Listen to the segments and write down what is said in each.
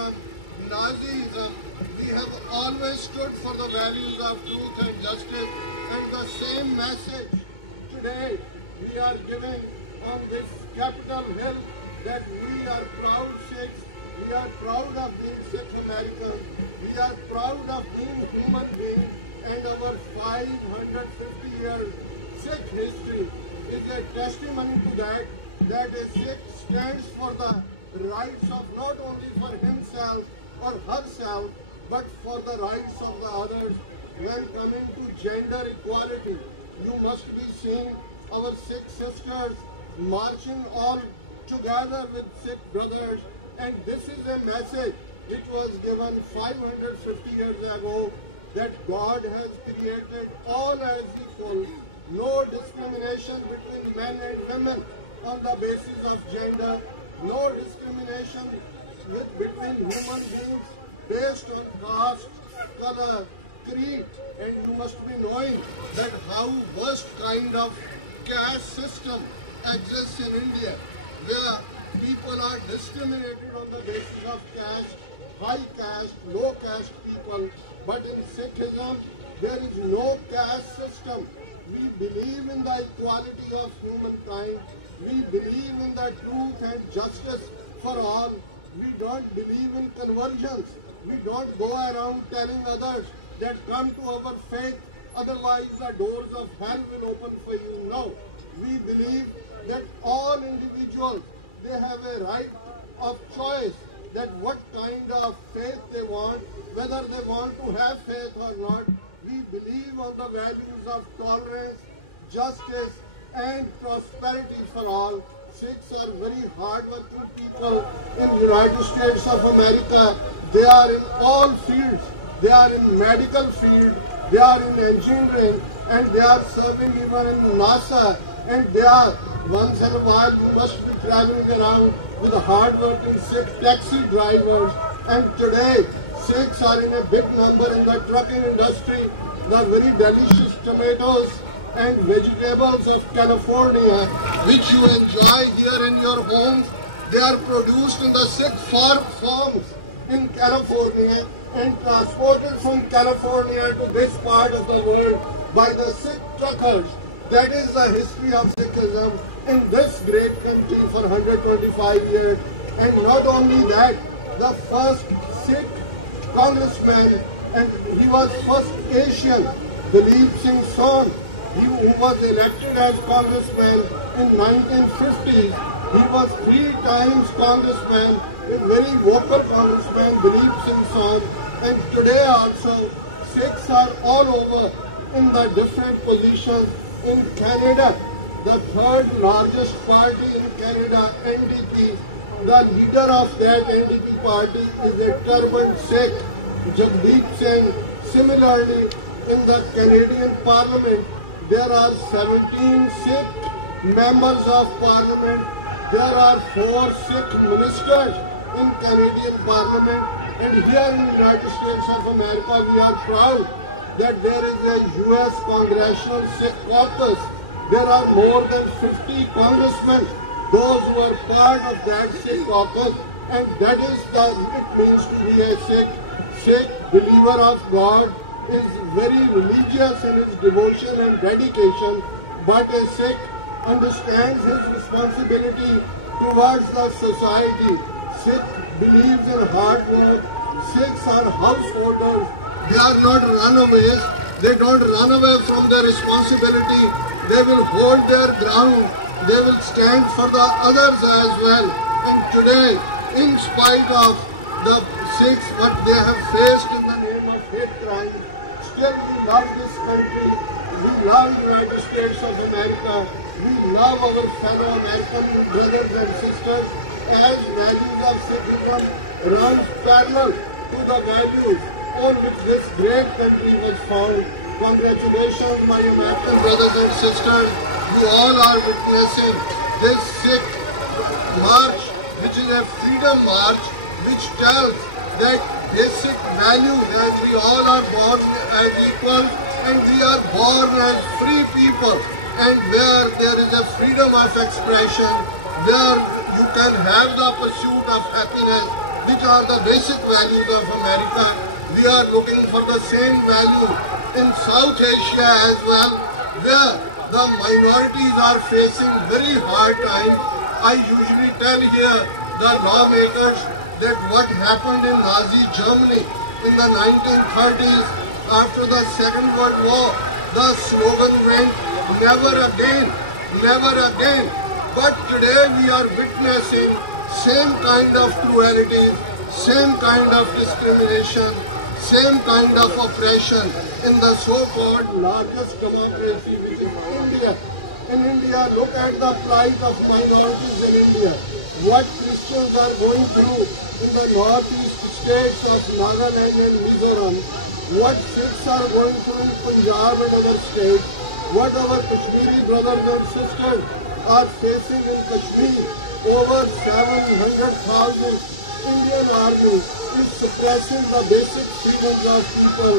Fascism, Nazism, we have always stood for the values of truth and justice, and the same message today we are giving on this Capitol Hill, that we are proud Sikhs, we are proud of being Sikh Americans, we are proud of being human beings, and our 550 years Sikh history is a testimony to that a Sikh stands for the rights of not only for himself or herself, but for the rights of the others. When coming to gender equality, you must be seeing our Sikh sisters marching all together with Sikh brothers, and this is a message which was given 550 years ago, that God has created all as equal, no discrimination between men and women on the basis of gender, no discrimination between human beings based on caste, color, creed, and you must be knowing that how worst kind of caste system exists in India, where people are discriminated on the basis of caste, high caste, low caste people. But in Sikhism, there is no caste system. We believe in the equality of humankind. We believe in the truth and justice for all. We don't believe in conversions. We don't go around telling others that come to our faith, otherwise the doors of hell will open for you. No. We believe that all individuals, they have a right of choice, that what kind of faith they want, whether they want to have faith or not. We believe on the values of tolerance, justice, and prosperity for all. Sikhs are very hard-working people in the United States of America. They are in all fields. They are in medical field, they are in engineering, and they are serving even in NASA. And they are, once in a while, you must be traveling around with hard-working Sikh taxi drivers. And today, Sikhs are in a big number in the trucking industry. The very delicious tomatoes and vegetables of California, which you enjoy here in your homes, they are produced in the Sikh farms in California and transported from California to this part of the world by the Sikh truckers. That is the history of Sikhism in this great country for 125 years. And not only that, the first Sikh congressman, and he was first Asian, Dalip Singh Son, who was elected as congressman in 1950s. He was 3 times congressman, a very vocal congressman, Dalip Singh Son. And today also, Sikhs are all over in the different positions. In Canada, the 3rd largest party in Canada, NDP, the leader of that NDP party is a turbaned Sikh, Jagdeep Singh. Similarly, in the Canadian Parliament, there are 17 Sikh members of Parliament. There are 4 Sikh ministers in Canadian Parliament. And here in the United States of America, we are proud that there is a U.S. Congressional Sikh Caucus. There are more than 50 congressmen, those who are part of that Sikh caucus, and that is what it means to be a Sikh. Sikh believer of God is very religious in his devotion and dedication, but a Sikh understands his responsibility towards the society. Sikh believes in hard work. Sikhs are householders. They are not runaways. They don't run away from their responsibility. They will hold their ground. They will stand for the others as well. And today, in spite of the Sikhs, what they have faced in the name of hate crime, still we love this country. We love the United States of America. We love our fellow American brothers and sisters, as values of Sikhism run parallel to the values on which this great country was found. Congratulations, my American brothers and sisters. You all are witnessing this Sikh march, which is a freedom march, which tells that basic values, as we all are born as equal and we are born as free people, and where there is a freedom of expression, where you can have the pursuit of happiness, which are the basic values of America. We are looking for the same value in South Asia as well, where the minorities are facing very hard time. I usually tell here the lawmakers that what happened in Nazi Germany in the 1930s after the Second World War, the slogan went, never again, never again. But today we are witnessing same kind of cruelty, same kind of discrimination, same kind of oppression in the so-called largest democracy, which is India. In India, look at the plight of minorities in India. What Christians are going through in the northeast states of Nagaland and Mizoram. What Sikhs are going through in Punjab and other states. What our Kashmiri brothers and sisters are facing in Kashmir. Over 700,000 Indian army is suppressing the basic freedoms of people.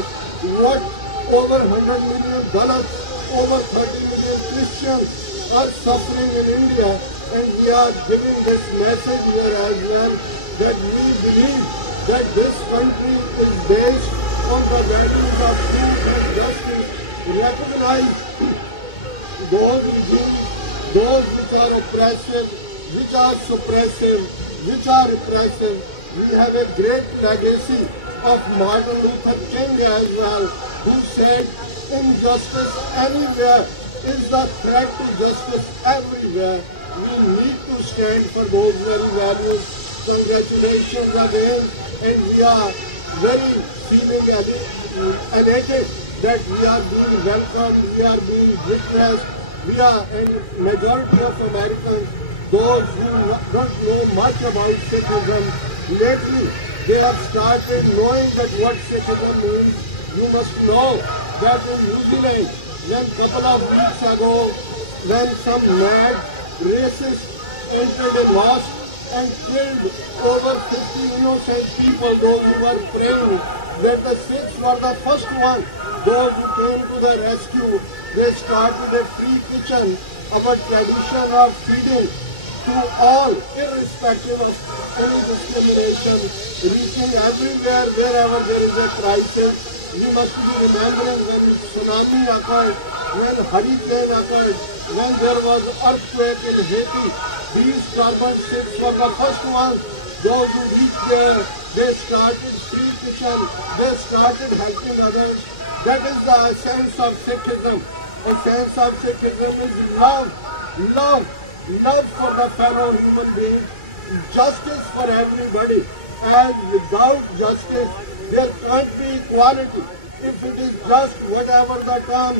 What over 100 million Dalits, over 30 million Christians are suffering in India, and we are giving this message here as well that we believe that this country is based on the values of truth and justice. Recognize those regimes, those which are oppressive, which are suppressive, which are repressive. We have a great legacy of Martin Luther King as well, who said injustice anywhere is the threat to justice everywhere. We need to stand for those very values. Congratulations again, and we are very feeling elated that we are being welcomed, we are being witnessed. We are, and majority of Americans, those who don't know much about Sikhism, lately they have started knowing that what Sikhism means. You must know that in New Zealand, when a couple of weeks ago, when some mad racists entered a mosque and killed over 50 innocent people, those who were praying, that the Sikhs were the first one, those who came to the rescue. They started a free kitchen, our tradition of feeding to all, irrespective of any discrimination, reaching everywhere, wherever there is a crisis. We must be remembering when tsunami occurred, when hurricane occurred, when there was earthquake in Haiti. These turban Sikhs were the first ones. Those who reached there, they started free kitchen, they started helping others. That is the essence of Sikhism. Essence of Sikhism is love, love, love for the fellow human beings, justice for everybody. And without justice, there can't be equality. If it is just whatever the term,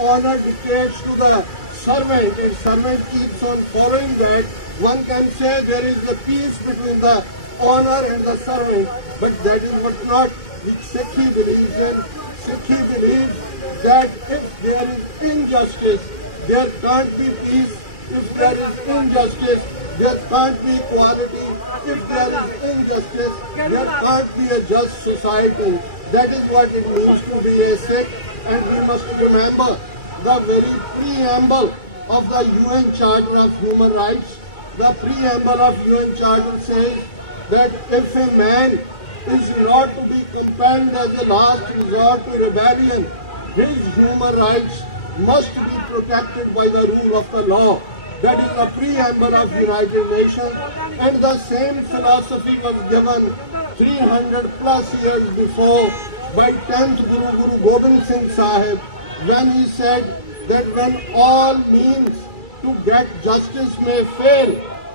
honor dictates to the servant, if servant keeps on following that, one can say there is a peace between the honor and the servant, but that is what not which Sikhi believes in. Sikhi believes that if there is injustice, there can't be peace. If there is injustice, there can't be equality. If there is injustice, there can't be a just society. That is what it means to be a Sikh, and we must remember the very preamble of the UN Charter of Human Rights. The preamble of UN Charter says that if a man is not to be compelled as a last resort to rebellion, his human rights must be protected by the rule of the law. That is the preamble of United Nations, and the same philosophy was given 300 plus years before by 10th Guru, Guru Gobind Singh Sahib, when he said that when all means to get justice may fail,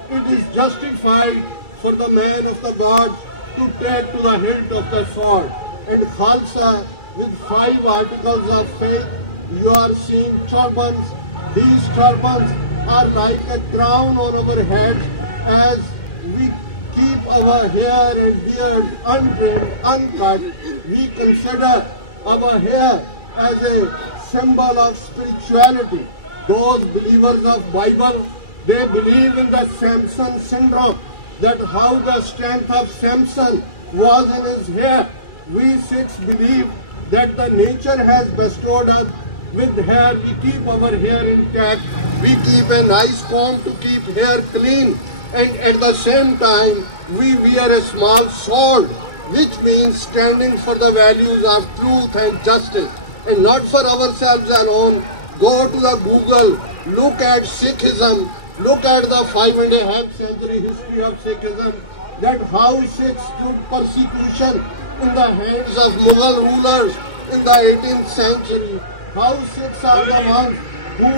it is justified for the man of the God to take to the hilt of the sword. And Khalsa, with 5 articles of faith, you are seeing turbans. These turbans are like a crown on our heads as we keep our hair and beard untrimmed, uncut. We consider our hair as a symbol of spirituality. Those believers of Bible, they believe in the Samson syndrome, that how the strength of Samson was in his hair. We Sikhs believe that the nature has bestowed us with hair. We keep our hair intact. We keep a nice comb to keep hair clean. And at the same time, we wear a small sword, which means standing for the values of truth and justice, and not for ourselves alone. Go to the Google, look at Sikhism, look at the 5.5 century history of Sikhism, that how Sikhs stood persecution in the hands of Mughal rulers in the 18th century. How Sikhs are the ones who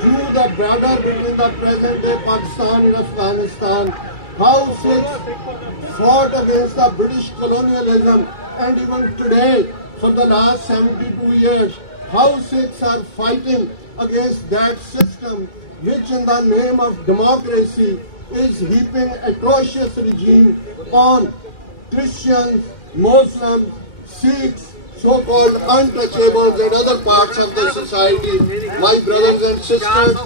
drew the border between the present day Pakistan and Afghanistan. How Sikhs fought against the British colonialism, and even today, for the last 72 years, how Sikhs are fighting against that system which in the name of democracy is heaping atrocious regime on Christians, Muslims, Sikhs, so-called untouchables and other parts of the society. My brothers and sisters,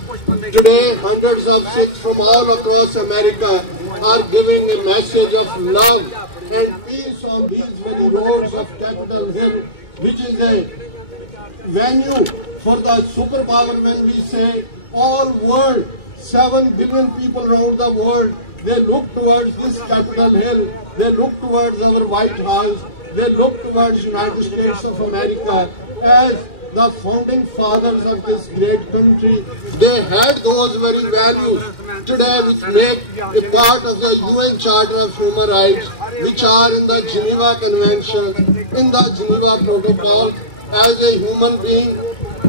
today hundreds of Sikhs from all across America are giving a message of love and peace on these very roads of Capitol Hill, which is a venue for the superpower. When we say all world, 7 billion people around the world, they look towards this Capitol Hill, they look towards our White House, they look towards United States of America as the founding fathers of this great country. They had those very values today which make a part of the UN Charter of Human Rights, which are in the Geneva Convention, in the Geneva Protocol. As a human being,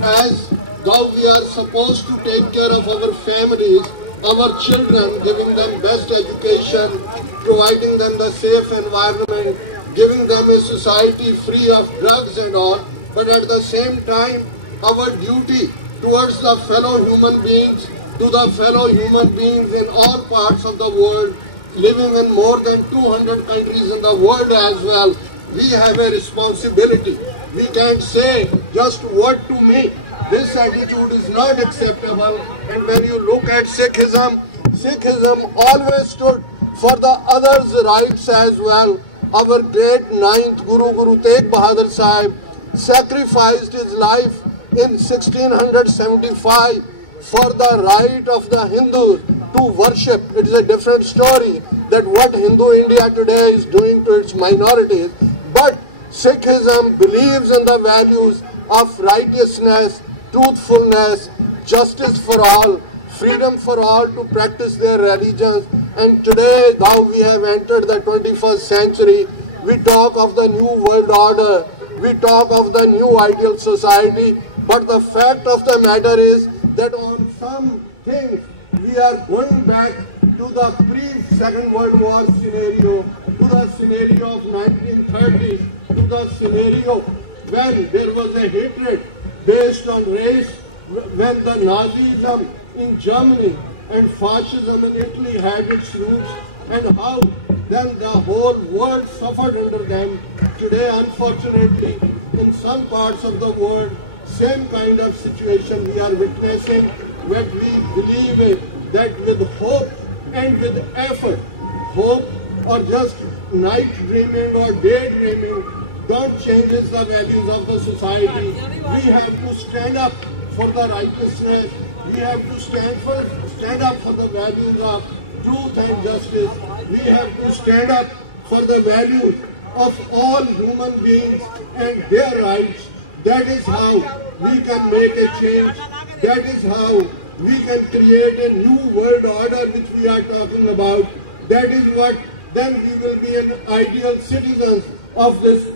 as though we are supposed to take care of our families, our children, giving them best education, providing them the safe environment, giving them a society free of drugs and all, but at the same time, our duty towards the fellow human beings, to the fellow human beings in all parts of the world, living in more than 200 countries in the world as well, we have a responsibility. We can't say just what to me. This attitude is not acceptable. And when you look at Sikhism, Sikhism always stood for the others' rights as well. Our great ninth Guru, Guru Tegh Bahadur Sahib, sacrificed his life in 1675 for the right of the Hindus to worship. It is a different story that what Hindu India today is doing to its minorities. But Sikhism believes in the values of righteousness, truthfulness, justice for all, freedom for all to practice their religions. And today, now we have entered the 21st century, we talk of the new world order, we talk of the new ideal society, but the fact of the matter is that on some things we are going back to the pre-Second World War scenario, to the scenario of 1930s, to the scenario when there was a hatred based on race, when the Nazism in Germany and fascism in Italy had its roots, and how then the whole world suffered under them. Today, unfortunately, in some parts of the world, same kind of situation we are witnessing, but we believe that with hope and with effort, hope or just night dreaming or daydreaming don't change the values of the society. We have to stand up for the righteousness. We have to stand up for the values of truth and justice. We have to stand up for the values of all human beings and their rights. That is how we can make a change. That is how we can create a new world order which we are talking about. That is what then we will be an ideal citizens of this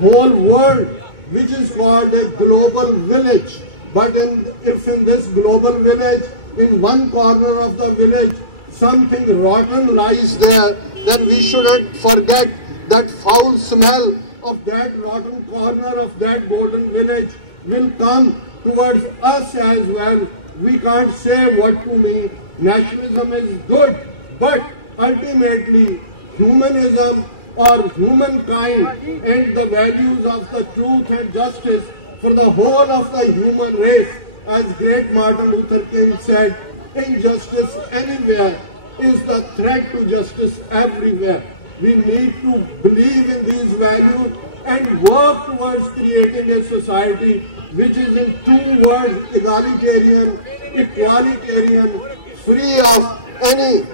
whole world, which is called a global village. But if in this global village, in one corner of the village, something rotten lies there, then we shouldn't forget that foul smell of that rotten corner of that golden village will come towards us as well. We can't say what to mean. Nationalism is good, but ultimately humanism or humankind and the values of the truth and justice for the whole of the human race, as great Martin Luther King said, injustice anywhere is the threat to justice everywhere. We need to believe in these values and work towards creating a society which is in two words, egalitarian, equalitarian, free of any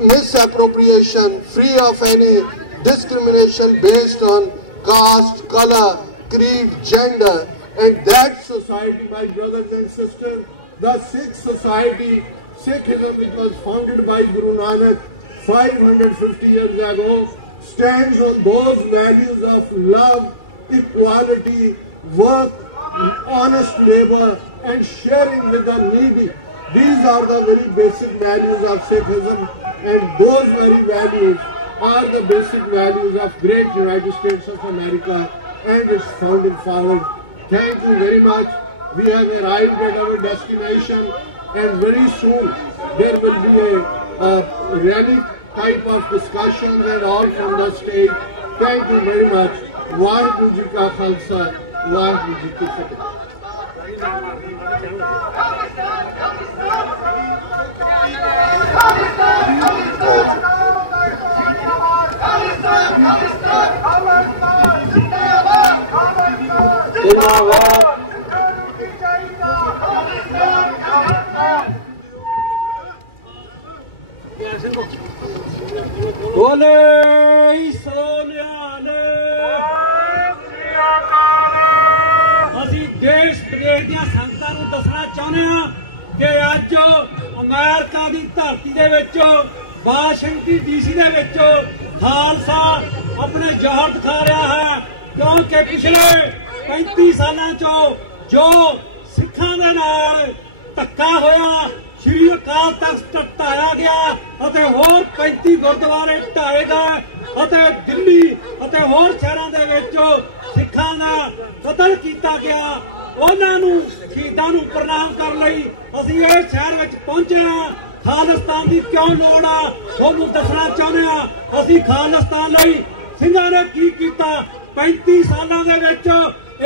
misappropriation, free of any discrimination based on caste, color, creed, gender. And that society, my brothers and sisters, the Sikh society, Sikhism, which was founded by Guru Nanak 550 years ago, stands on those values of love, equality, work, honest labor, and sharing with the needy. These are the very basic values of Sikhism, and those very values are the basic values of great United States of America and its founding fathers. Thank you very much. We have arrived at our destination, and very soon there will be a rally type of discussions and all from the stage. Thank you very much. Vaheguru Ji Ka Khalsa, Vaheguru Ji Ki Fateh. बोले सोनियाले असी देश विदेश दी संगतां नूं दसना चाहुंदे हां कि अज America दी धरती दे विच Washington DC दे विच खालसा अपने जौहर दिखा रहा है, क्योंकि पिछले 35 सालां चों जो सिखां दे नाल धक्का होया, श्री अकाल तख्त ढाया गया अते होर 35 गुरुद्वारे ढाए गए अते दिल्ली अते होर शहरां दे विच सिखां दा कतल कीता गया। उन्हां नूं शहीदां नूं प्रणाम करन लई असीं इस शहर विच पहुंचे हां। खालिस्तान की क्यों लोड़ आ तुहानूं दसना चाहुंदे हां। असीं खालिस्तान लई ਸਿੰਘਾਂ ने की कीता 35 सालां दे विच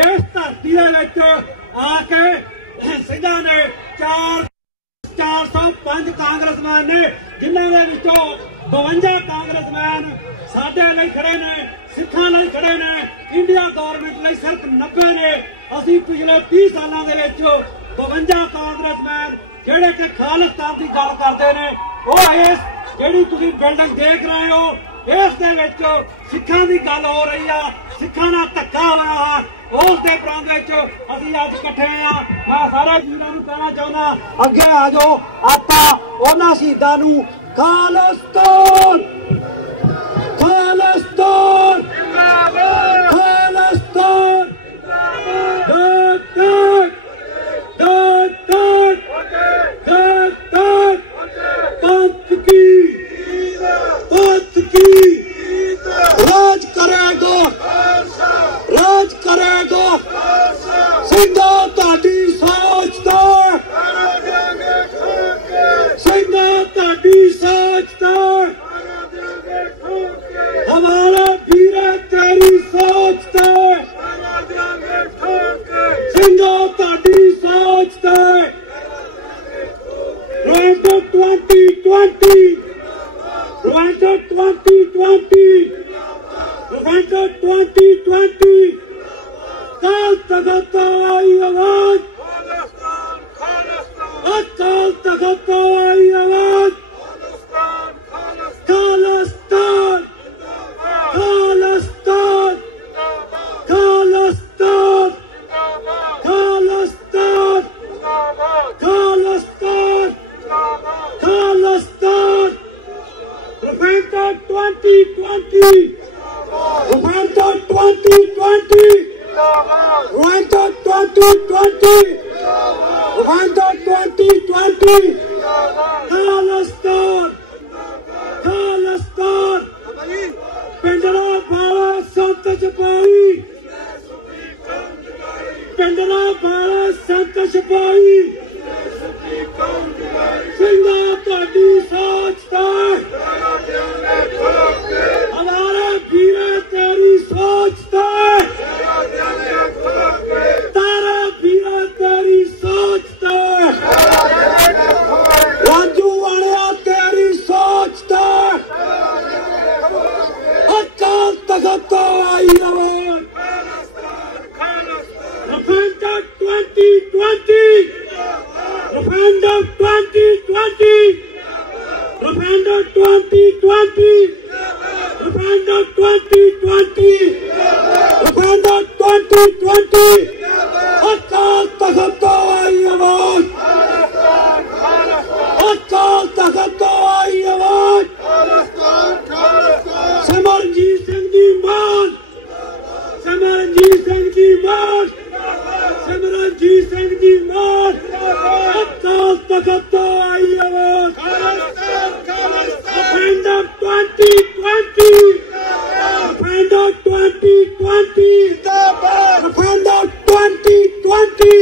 इस धरती दे विच आ के ਸਿੰਘਾਂ ने 405 कांग्रेसमैन ने, जिन्हां दे विचों 52 कांग्रेसमैन साडे लई खड़े ने, सिखां लई खड़े ने, इंडिया गवर्नमेंट लई सिर्फ 90 ने। असीं पिछले 30 सालां दे विच 52 कांग्रेसमैन ਜਿਹੜੇ ਕਿ ਖਾਲਿਸਤਾਨ ਦੀ ਗੱਲ ਕਰਦੇ ਨੇ, ਉਹ ਇਸ ਜਿਹੜੀ ਤੁਸੀਂ ਬਿਲਡਿੰਗ ਦੇਖ ਰਹੇ ਹੋ ਇਸ ਦੇ ਵਿੱਚ ਸਿੱਖਾਂ ਦੀ ਗੱਲ ਹੋ ਰਹੀ ਆ, ਸਿੱਖਾਂ ਨਾਲ ਧੱਕਾ ਹੋਇਆ ਹੈ, ਉਸ ਦੇ ਵਿਰੋਧ ਵਿੱਚ ਅਸੀਂ ਅੱਜ ਇਕੱਠੇ ਆ। ਮੈਂ ਸਾਰੇ ਵੀਰਾਂ ਨੂੰ ਕਹਿਣਾ ਚਾਹੁੰਦਾ, ਅੱਗੇ ਆ ਜਾਓ, ਆਪਾਂ ਉਹਨਾਂ ਸ਼ਹੀਦਾਂ ਨੂੰ ਖਾਲਿਸਤਾਨ ਖਾਲਿਸਤਾਨ ਖਾਲਿਸਤਾਨ राज करेगा, राज करेगा सिंधा ताड़ी सोचता, सिंधा ताड़ी सोचता, हमारा वीर तेरी सोचता, सिंधा ताड़ी सोचता। Rwanda 2020, Rwanda 2020, Rwanda 2020, Akal Takht आई आवाज, Akal Takht आई आवाज, Khalistan Khalistan Khalistan Khalistan Khalistan Khalistan. Rwanda 2020, Rwanda 2020, Rwanda 2020, Rwanda 2020, Khalistan Khalistan. Pindra बाला संत सिपाही, पिंडरा बाला संत सिपाही, सिंधा ताड़ी सोचता, हमारा वीर तेरी सोचता, तारा वीर तेरी सोचता, राजू वालिया तेरी सोचता, अकाल तख्त आई आवाज। Rwanda 2020, Rwanda 2020, Referendum 2020. Referendum 2020. Referendum 2020. Akal Takht तो आई आवाज। अकाल तख्त तो आई आवाज। सिमरनजीत सिंह जी मान। सिमरनजीत सिंह जी मान। सिमरनजीत सिंह जी मान। अकाल तख्त तो आई आवाज। Referendum 2020. Referendum 2020. Referendum 2020.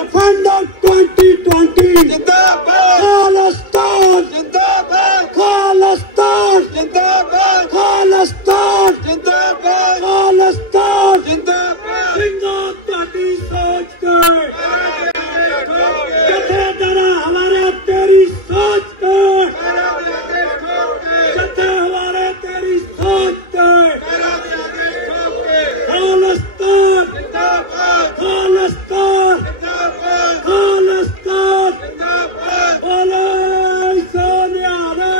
Referendum 2020. Khalistan. Khalistan. Khalistan. Khalistan. ਸਿੰਘਾਂ ਤੁਹਾਡੀ ਸੋਚ ਤੇ ਜਥੇਦਾਰਾਂ ਹਮਾਰੇ ਤੇਰੀ ਸੋਚ ਤੇ ਜਥੇ ਹਮਾਰੇ ਤੇਰੀ ਸੋਚ ਤੇ ਖਾਲਿਸਤਾਨ ਖਾਲਿਸਤਾਨ ਖਾਲਿਸਤਾਨ ਬੋਲੇ ਸੋਨਿਆਰੇ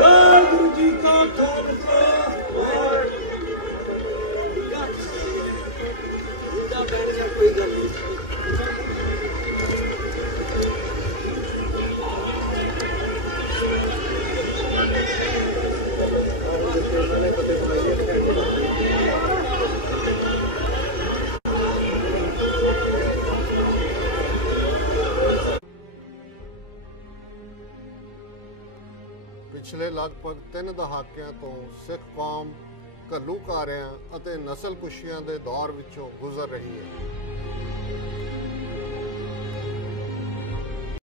ਵਾਹਿਗੁਰੂ ਜੀ ਕਾ ਖਾਲਸਾ ਪਿਛਲੇ ਲਗਭਗ 3 ਦਹਾਕਿਆਂ ਤੋਂ ਸਿੱਖ ਕੌਮ ਘੱਲੂਘਾਰਿਆਂ ਅਤੇ ਨਸਲਕੁਸ਼ੀਆਂ ਦੇ ਦੌਰ ਵਿੱਚੋਂ ਗੁਜ਼ਰ ਰਹੀ ਹੈ।